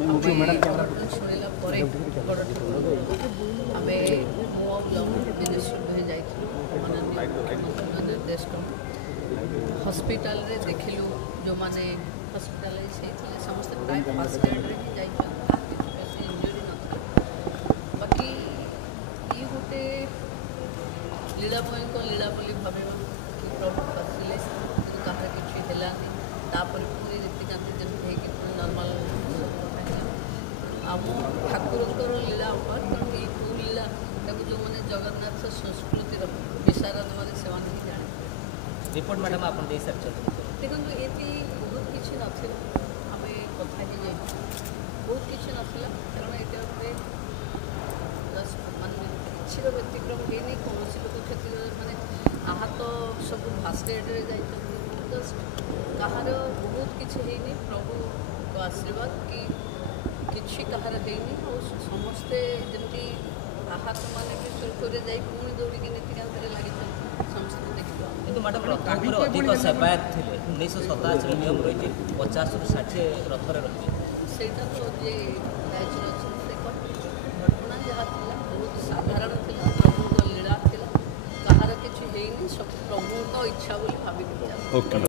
शुणिला आम मिनिस्टर जाइए निर्देश हस्पिटाल देखिलु जो मैंने हस्पिटालाइज होते समस्त प्राय फर्स्ट एड रे जाइए इंजुरी ना बाकी ये गोटे लीलामय लीला बोली भाव कि प्रभु खसले कहार किसी है तापर पुणी रीतिकांति जमी हो नर्माल आम ठाकुर लीला उपर ये कौ लीला जो मैंने जगन्नाथ संस्कृतिर विशारद मैंने से जाने रिपोर्ट मैडम आप देखो ये बहुत किसी नाला आम कथा ही बहुत किसी नाला कारण ये मानने किसी व्यतिक्रम है कौन लोक क्षति मैंने आहत सब फास्ट एड्रे जस्ट कहार बहुत किसी है प्रभु को आशीर्वाद कि किसी कहार है समस्ते जमी आहत मैंने भी सुरखुरी जा पुणी दौड़ी नीतिकांत लगी समस्त देखा किंतु मैडम ठाकुर अधिक सेवायत थे 1987 नियम रही 50 ରୁ 60 रथर रही से तो जे घटना जहाँ थी बहुत साधारण थी प्रभु लीला थी कहार किसी है सब प्रभु इच्छा बोली भाविक